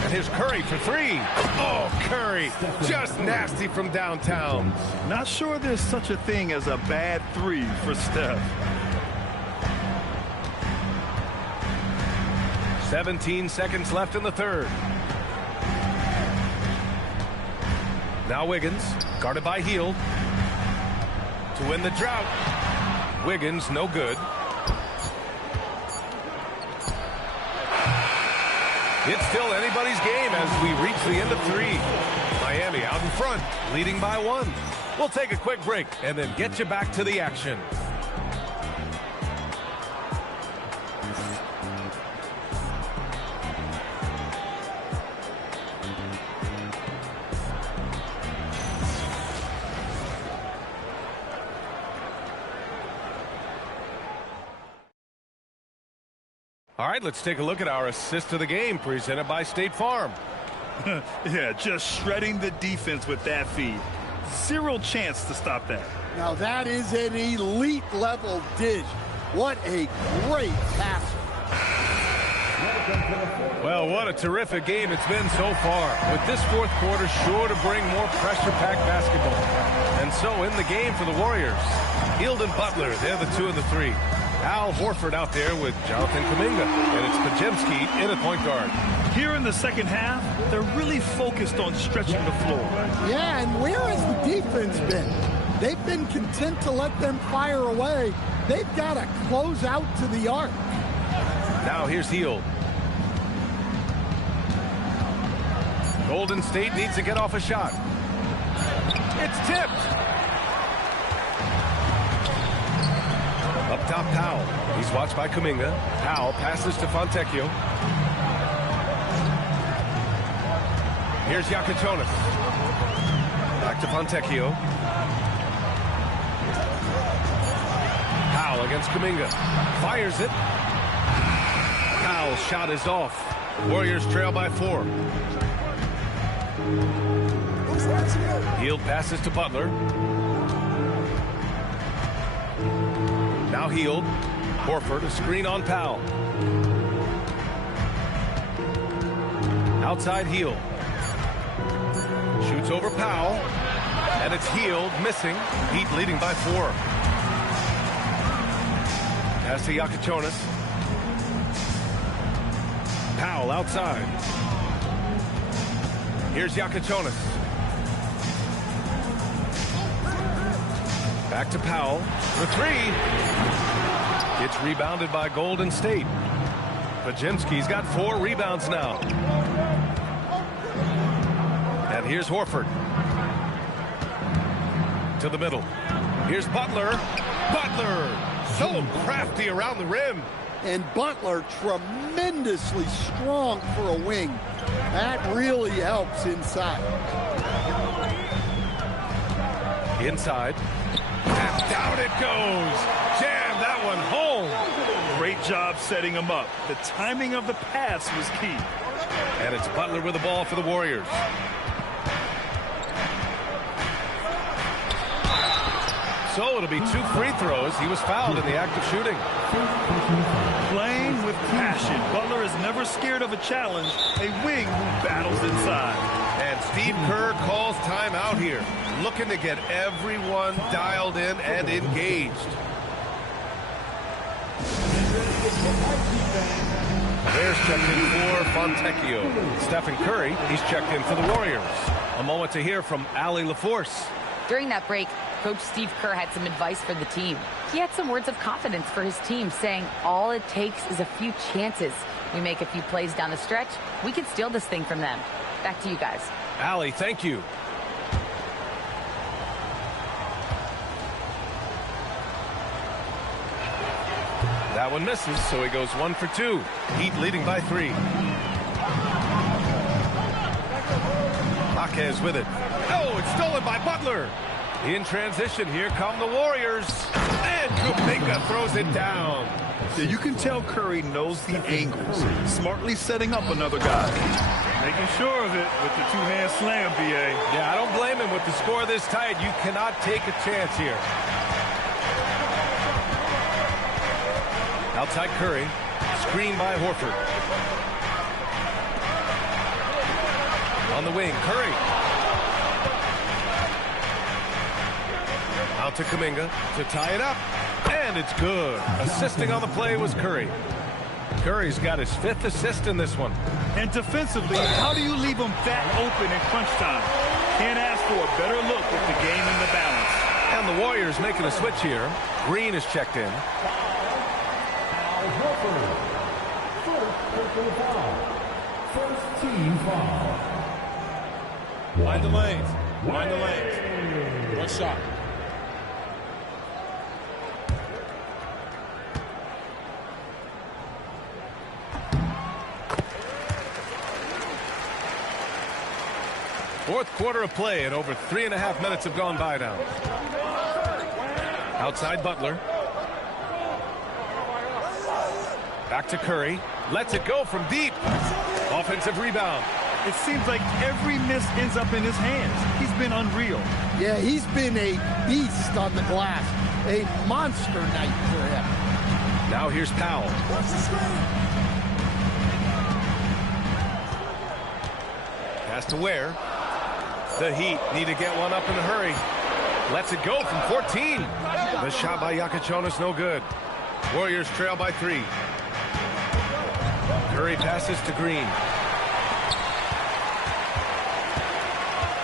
And here's Curry for 3. Oh, Curry, just nasty from downtown. Not sure there's such a thing as a bad 3 for Steph. 17 seconds left in the third. Now Wiggins, guarded by Hield. To win the drought. Wiggins, no good. It's still anybody's game as we reach the end of 3. Miami out in front, leading by 1. We'll take a quick break and then get you back to the action. All right, let's take a look at our assist of the game presented by State Farm. Yeah, just shredding the defense with that feed. 0 chance to stop that. Now that is an elite level dish. What a great pass. Well, what a terrific game it's been so far. With this fourth quarter sure to bring more pressure-packed basketball. And so in the game for the Warriors, Hield and Butler, they're the 2 and the 3. Al Horford out there with Jonathan Kuminga. And it's Podziemski in at point guard. Here in the second half, they're really focused on stretching the floor. Yeah, and where has the defense been? They've been content to let them fire away. They've got to close out to the arc. Now here's Hield. Golden State needs to get off a shot. It's tipped. Up top, Powell. He's watched by Kuminga. Powell passes to Fontecchio. Here's Yakitonis. Back to Fontecchio. Powell against Kuminga. Fires it. Powell's shot is off. Warriors trail by 4. Hield passes to Butler. Now Hield. Horford, a screen on Powell. Outside Hield. Shoots over Powell. And it's Hield missing. Heat leading by 4. Pass to Yakitonis. Powell outside. Here's Yakitonis. Back to Powell. The three. It's rebounded by Golden State. Podziemski's got 4 rebounds now. And here's Horford. To the middle. Here's Butler. Butler, so crafty around the rim. And Butler tremendously strong for a wing. That really helps inside. Inside. And down it goes. Jam that one home. Great job setting him up. The timing of the pass was key. And it's Butler with the ball for the Warriors. So it'll be 2 free throws. He was fouled in the act of shooting. Playing with passion. Butler is never scared of a challenge. A wing who battles inside. And Steve Kerr calls timeout here. Looking to get everyone dialed in and engaged. Bears checked in for Fontecchio. Stephen Curry, he's checked in for the Warriors. A moment to hear from Allie LaForce. During that break, Coach Steve Kerr had some advice for the team. He had some words of confidence for his team, saying all it takes is a few chances. We make a few plays down the stretch, we can steal this thing from them. Back to you guys. Allie, thank you. That one misses, so he goes 1 for 2. Heat leading by 3. Jaquez with it. Oh, it's stolen by Butler. In transition, here come the Warriors. And Kuminga throws it down. Yeah, you can tell Curry knows the angles. Smartly setting up another guy. Making sure of it with the two-hand slam, B.A. Yeah, I don't blame him with the score this tight. You cannot take a chance here. Outside Curry. Screen by Horford. On the wing, Curry. Out to Kuminga to tie it up. And it's good. Assisting on the play was Curry. Curry's got his 5th assist in this one. And defensively, how do you leave them that open in crunch time? Can't ask for a better look with the game in the balance. And the Warriors making a switch here. Green is checked in. First team foul. Mind the lanes. Mind the lanes. 1 shot. Fourth quarter of play, and over 3.5 minutes have gone by now. Outside Butler. Back to Curry. Lets it go from deep. Offensive rebound. It seems like every miss ends up in his hands. He's been unreal. Yeah, he's been a beast on the glass. A monster night for him. Now here's Powell. Pass to Ware. The Heat need to get one up in a hurry. Lets it go from 14. The shot by Yakachionis no good. Warriors trail by 3. Curry passes to Green.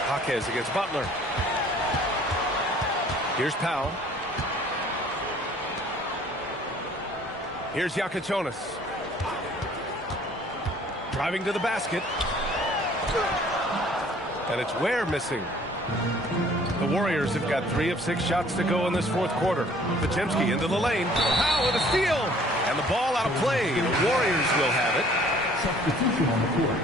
Jaquez against Butler. Here's Powell. Here's Yakachionis. Driving to the basket. And it's Ware missing. The Warriors have got 3 of 6 shots to go in this fourth quarter. Podziemski into the lane. Powell with a steal. And the ball out of play. The Warriors will have it. Substitution on the court.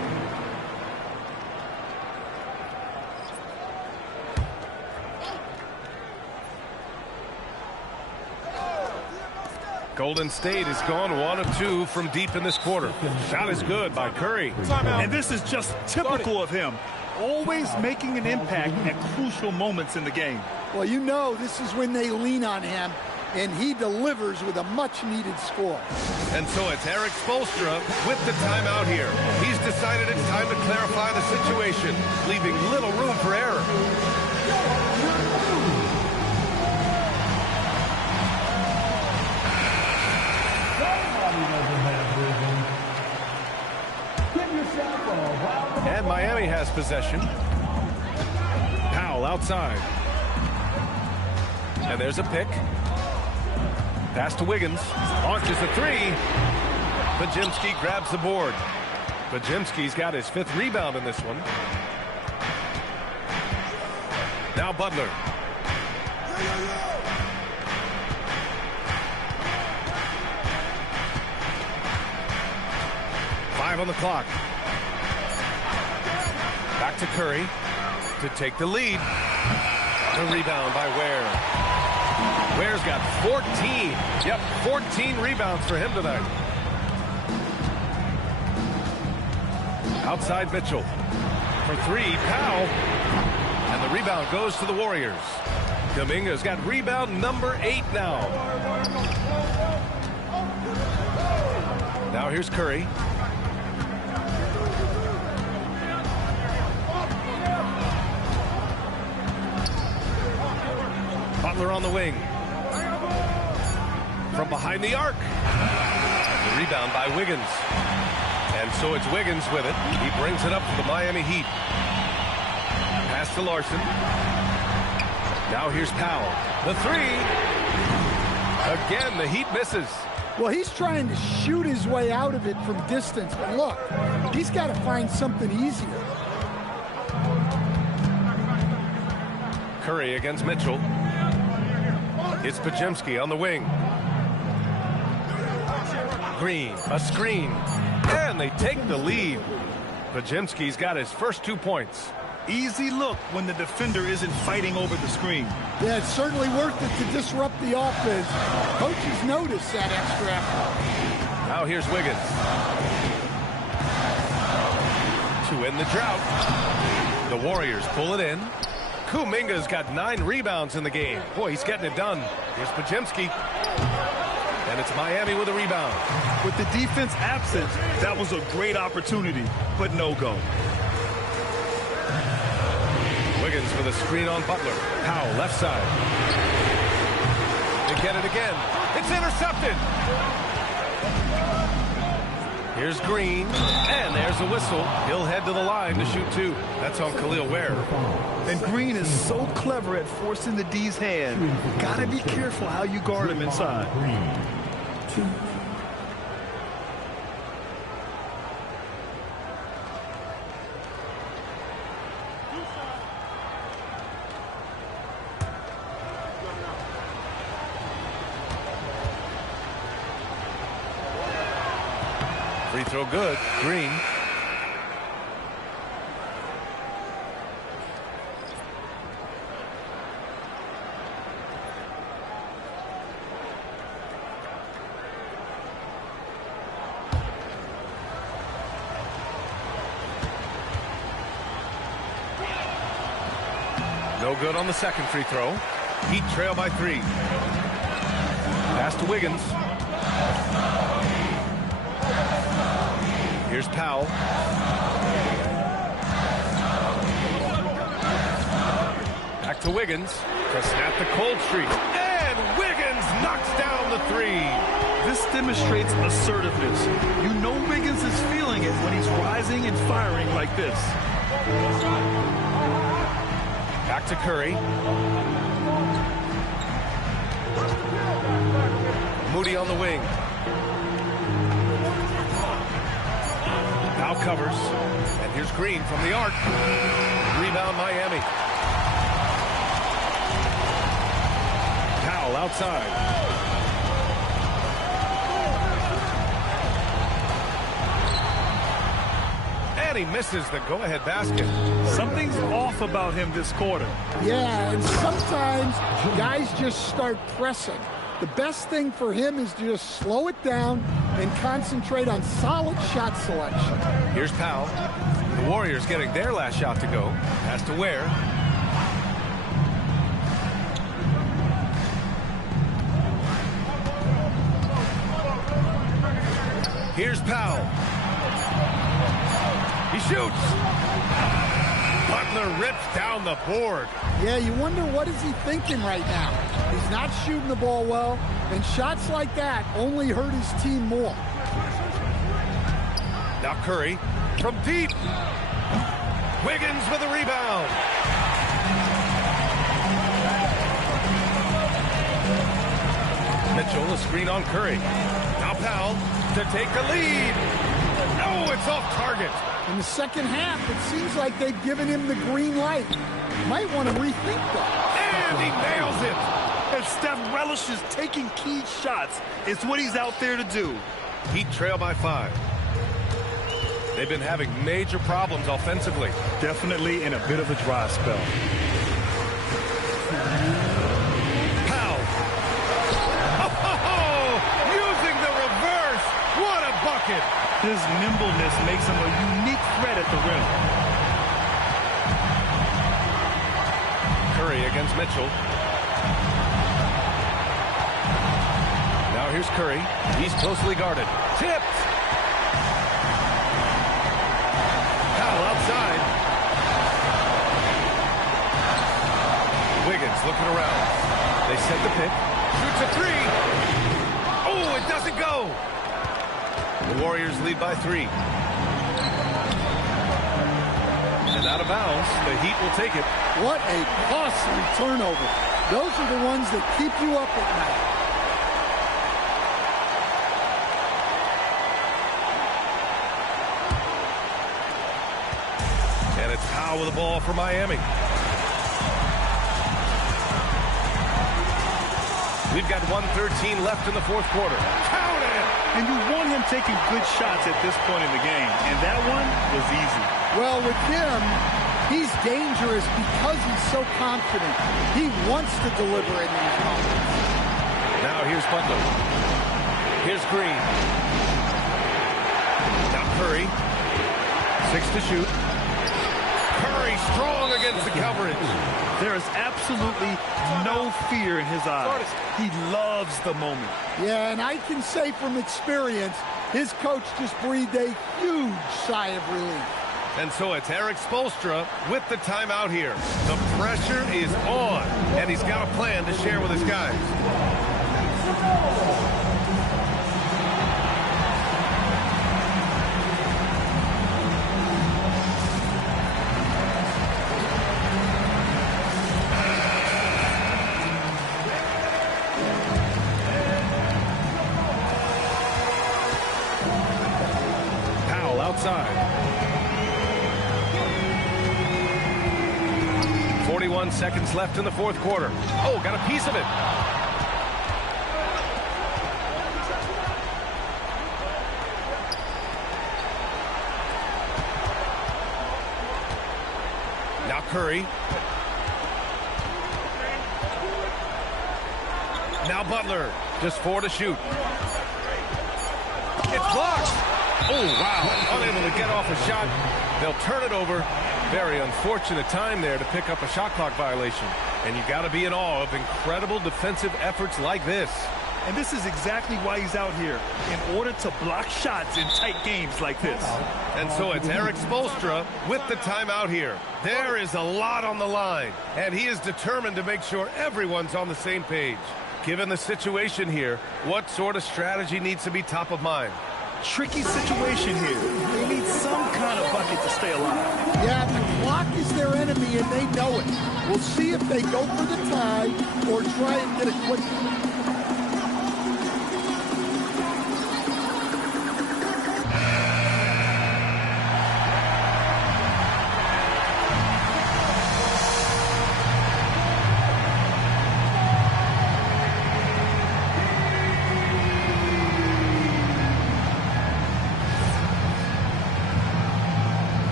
Golden State has gone 1 of 2 from deep in this quarter. Shot is good by Curry. And this is just typical of him. Always making an impact at crucial moments in the game. Well, you know this is when they lean on him, and he delivers with a much-needed score. And so it's Eric Spoelstra with the timeout here. He's decided it's time to clarify the situation, leaving little room for error. And Miami has possession. Powell outside. And there's a pick. Pass to Wiggins. Launches a three. Podziemski grabs the board. Podziemski's got his 5th rebound in this one. Now Butler. Five on the clock. Back to Curry to take the lead. The rebound by Ware. Ware's got 14. Yep, 14 rebounds for him tonight. Outside Mitchell. For 3, Powell. And the rebound goes to the Warriors. Kuminga's got rebound number 8 now. Now here's Curry. Butler on the wing. From behind the arc. The rebound by Wiggins. And so it's Wiggins with it. He brings it up for the Miami Heat. Pass to Larson. Now here's Powell. The 3. Again, the Heat misses. Well, he's trying to shoot his way out of it from distance. But look, he's got to find something easier. Curry against Mitchell. It's Podziemski on the wing. Green, a screen. And they take the lead. Podziemski's got his first 2 points. Easy look when the defender isn't fighting over the screen. Yeah, it's certainly worth it to disrupt the offense. Coaches notice that extra effort. Now here's Wiggins. To end the drought. The Warriors pull it in. Kuminga's got 9 rebounds in the game. Boy, he's getting it done. Here's Podziemski. And it's Miami with a rebound. With the defense absent, that was a great opportunity, but no go. Wiggins with a screen on Butler. Powell left side. They get it again. It's intercepted. Here's Green, and there's a whistle. He'll head to the line to shoot 2. That's on Khalil Ware. And Green is so clever at forcing the D's hand. Gotta be careful how you guard him inside. Free throw good. Green. No good on the second free throw. Heat trail by 3. Pass to Wiggins. Here's Powell. Back to Wiggins to snap the cold streak. And Wiggins knocks down the 3. This demonstrates assertiveness. You know Wiggins is feeling it when he's rising and firing like this. Back to Curry. Moody on the wing. Now covers. And here's Green from the arc. Rebound Miami. Powell outside. And he misses the go-ahead basket. Something's off about him this quarter. Yeah, and sometimes guys just start pressing. The best thing for him is to just slow it down and concentrate on solid shot selection. Here's Powell. The Warriors getting their last shot to go. Pass to Ware. Here's Powell. He shoots. Butler rips down the board. Yeah, you wonder what is he thinking right now. He's not shooting the ball well, and shots like that only hurt his team more. Now Curry from deep. Wiggins with a rebound. Mitchell, a screen on Curry. Now Powell to take the lead. Oh, it's off target. In the second half, it seems like they've given him the green light. Might want to rethink that. And he nails it. And Steph relishes taking key shots. It's what he's out there to do. Heat trail by 5. They've been having major problems offensively. Definitely in a bit of a dry spell. Powell. Oh, using the reverse. What a bucket. His nimbleness makes him a unique threat at the rim. Curry against Mitchell. Now here's Curry. He's closely guarded. Tipped. Powell outside. Wiggins looking around. They set the pick. Shoots a 3. Oh, it doesn't go. The Warriors lead by 3. And out of bounds, the Heat will take it. What a costly turnover. Those are the ones that keep you up at night. And it's Powell with the ball for Miami. We've got 1:13 left in the fourth quarter. Count it! And you want him taking good shots at this point in the game. And that one was easy. Well, with him, he's dangerous because he's so confident. He wants to deliver in these moments. Now here's Butler. Here's Green. Now Curry. 6 to shoot. Curry strong against the coverage. There is absolutely no fear in his eyes. He loves the moment. Yeah, and I can say from experience, his coach just breathed a huge sigh of relief. And so it's Eric Spoelstra with the timeout here. The pressure is on, and he's got a plan to share with his guys. Powell outside. 41 seconds left in the fourth quarter. Oh, got a piece of it. Now Curry. Now Butler. Just 4 to shoot. It's blocked. Oh, wow. Unable to get off a shot. They'll turn it over. Very unfortunate time there to pick up a shot clock violation. And you got to be in awe of incredible defensive efforts like this. And this is exactly why he's out here, in order to block shots in tight games like this. And so it's Eric Spoelstra with the timeout here. There is a lot on the line, and he is determined to make sure everyone's on the same page. Given the situation here, what sort of strategy needs to be top of mind? Tricky situation here. They need some kind of bucket to stay alive. Yeah, the clock is their enemy, and they know it. We'll see if they go for the tie or try and get a quick.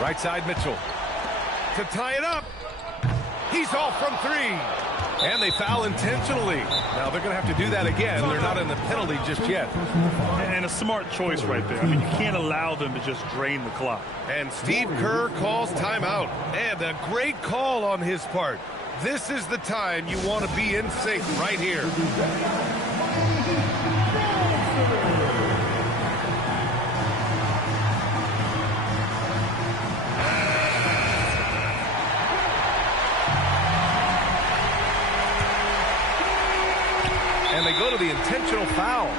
Right side Mitchell to tie it up. He's off from 3. And they foul intentionally. Now they're going to have to do that again. They're not in the penalty just yet. And a smart choice right there. I mean, you can't allow them to just drain the clock. And Steve Kerr calls timeout. And a great call on his part. This is the time you want to be in sync right here. And they go to the intentional foul.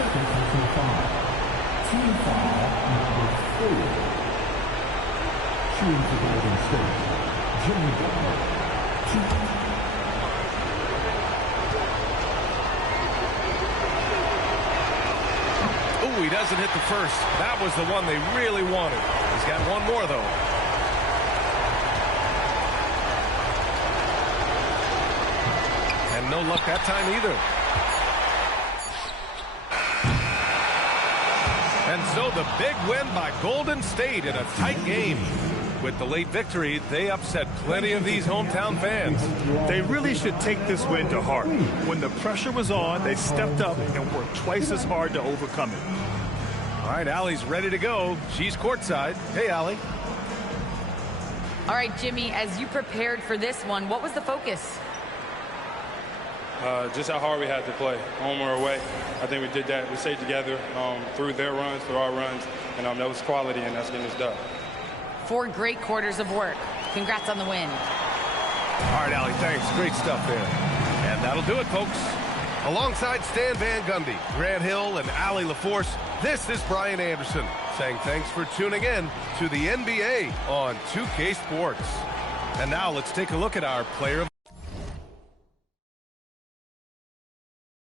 Second personal foul. Team foul number 4. Shooting for Golden State, Jimmy Butler. He doesn't hit the first. That was the one they really wanted. He's got one more, though. And no luck that time either. And so the big win by Golden State in a tight game. With the late victory, they upset plenty of these hometown fans. They really should take this win to heart. When the pressure was on, they stepped up and worked twice as hard to overcome it. All right, Allie's ready to go. She's courtside. Hey, Allie. All right, Jimmy, as you prepared for this one, what was the focus? Just how hard we had to play, home or away. I think we did that. We stayed together through their runs, through our runs, and that was quality, and that's getting us done. 4 great quarters of work. Congrats on the win. All right, Allie, thanks. Great stuff there. And that'll do it, folks. Alongside Stan Van Gundy, Grant Hill, and Allie LaForce, this is Brian Anderson saying thanks for tuning in to the NBA on 2K Sports. And now let's take a look at our player of